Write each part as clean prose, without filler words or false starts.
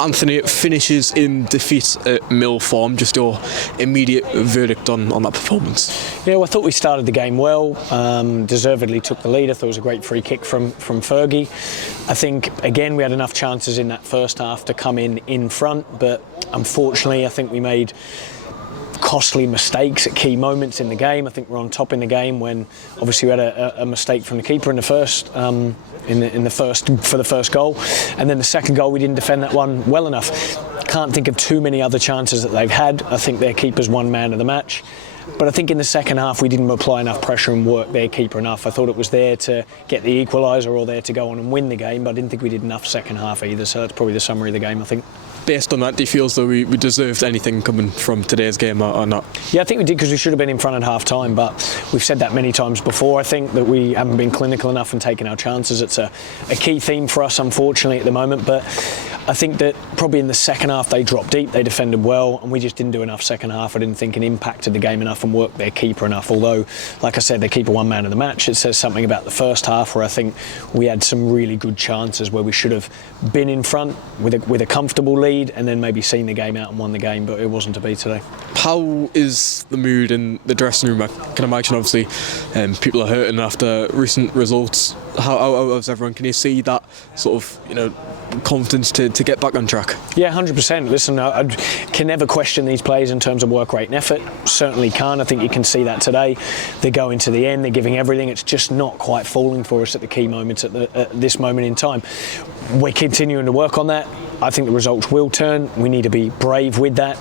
Anthony, finishes in defeat at Mill Farm. Just your immediate verdict on that performance? Yeah, well, I thought we started the game well, deservedly took the lead. I thought it was a great free kick from Fergie. I think, again, we had enough chances in that first half to come in front, but unfortunately I think we made costly mistakes at key moments in the game. I think we're on top in the game when obviously we had a mistake from the keeper in the first for the first goal, and then the second goal we didn't defend that one well enough. Can't think of too many other chances that they've had. I think their keeper's one man of the match. But I think in the second half we didn't apply enough pressure and work their keeper enough. I thought it was there to get the equaliser or there to go on and win the game, but I didn't think we did enough second half either. So that's probably the summary of the game, I think. Based on that, do you feel as though we deserved anything coming from today's game or not? Yeah, I think we did, because we should have been in front at half time, but we've said that many times before. I think that we haven't been clinical enough and taken our chances. It's a key theme for us, unfortunately, at the moment, but I think that probably in the second half they dropped deep, they defended well, and we just didn't do enough second half. I didn't think it impacted the game enough and worked their keeper enough, although, like I said, their keeper one man of the match. It says something about the first half where I think we had some really good chances where we should have been in front with a comfortable lead and then maybe seen the game out and won the game, but it wasn't to be today. How is the mood in the dressing room? I can imagine obviously people are hurting after recent results. How is everyone? Can you see that sort of confidence to get back on track? Yeah, 100%. Listen, I can never question these players in terms of work rate and effort. Certainly can't. I think you can see that today. They're going to the end, they're giving everything. It's just not quite falling for us at the key moments at this moment in time. We're continuing to work on that. I think the results will turn. We need to be brave with that,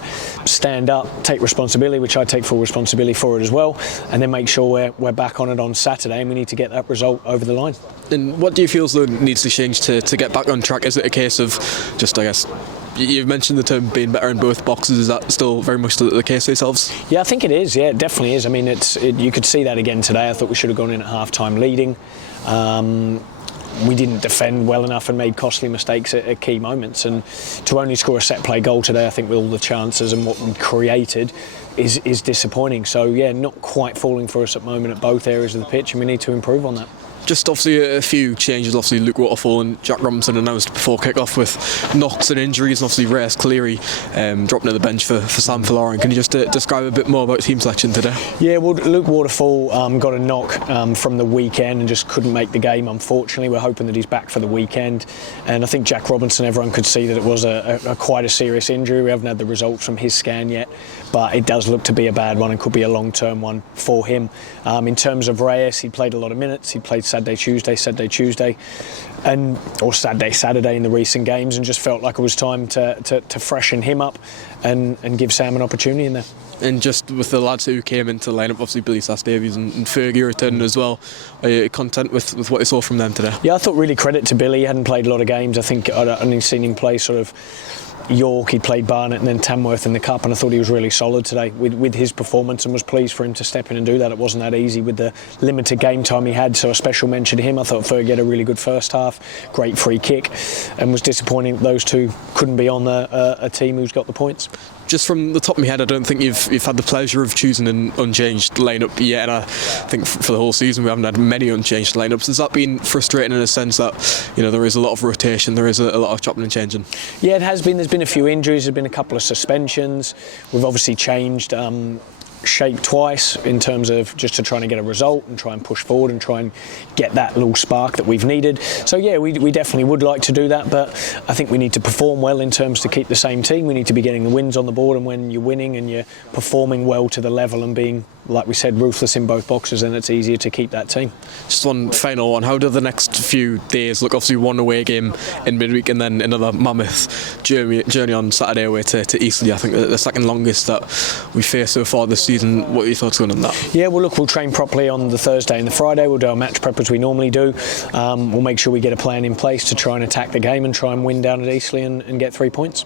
stand up, take responsibility, which I take full responsibility for it as well, and then make sure we're back on it on Saturday, and we need to get that result over the line. And what do you feel as though needs to change to get back on track? Is it a case of just, I guess, you've mentioned the term being better in both boxes. Is that still very much the case for yourselves? Yeah, I think it is. Yeah, it definitely is. I mean, you could see that again today. I thought we should have gone in at half-time leading. We didn't defend well enough and made costly mistakes at key moments, and to only score a set play goal today, I think with all the chances and what we created is disappointing. So yeah, not quite falling for us at the moment at both areas of the pitch, and we need to improve on that. Just obviously a few changes. Obviously Luke Waterfall and Jack Robinson announced before kick-off with knocks and injuries, and obviously Reyes Cleary dropping to the bench for Sam Fylde. Can you just describe a bit more about team selection today? Yeah, well, Luke Waterfall got a knock from the weekend and just couldn't make the game, unfortunately. We're hoping that he's back for the weekend, and I think Jack Robinson, everyone could see that it was quite a serious injury. We haven't had the results from his scan yet, but it does look to be a bad one and could be a long-term one for him. In terms of Reyes, he played a lot of minutes. He played Saturday, Tuesday, or Saturday in the recent games, and just felt like it was time to freshen him up and give Sam an opportunity in there. And just with the lads who came into the lineup, obviously Billy Sass-Davies and Fergie returning as well, are you content with what you saw from them today? Yeah, I thought really credit to Billy. He hadn't played a lot of games. I think I'd only seen him play sort of York, he played Barnet and then Tamworth in the Cup, and I thought he was really solid today with his performance, and was pleased for him to step in and do that. It wasn't that easy with the limited game time he had, so a special mention to him. I thought Fergie had a really good first half, great free kick, and was disappointing that those two couldn't be on a team who's got the points. Just from the top of my head, I don't think you've had the pleasure of choosing an unchanged lineup yet, and I think for the whole season we haven't had many unchanged lineups. Has that been frustrating in a sense that there is a lot of rotation, there is a lot of chopping and changing? Yeah, it has been. There's been a few injuries, there's been a couple of suspensions. We've obviously changed shape twice in terms of just to try and get a result and try and push forward and try and get that little spark that we've needed. So yeah, we definitely would like to do that, but I think we need to perform well in terms to keep the same team. We need to be getting the wins on the board, and when you're winning and you're performing well to the level and being, like we said, ruthless in both boxes, then it's easier to keep that team. Just one final one. How do the next few days look? Obviously one away game in midweek and then another mammoth journey on Saturday away to Eastleigh. I think the second longest that we faced so far this season. What are your thoughts on that? Yeah, well look, we'll train properly on the Thursday and the Friday. We'll do our match prep as we normally do. We'll make sure we get a plan in place to try and attack the game and try and win down at Eastleigh and get 3 points.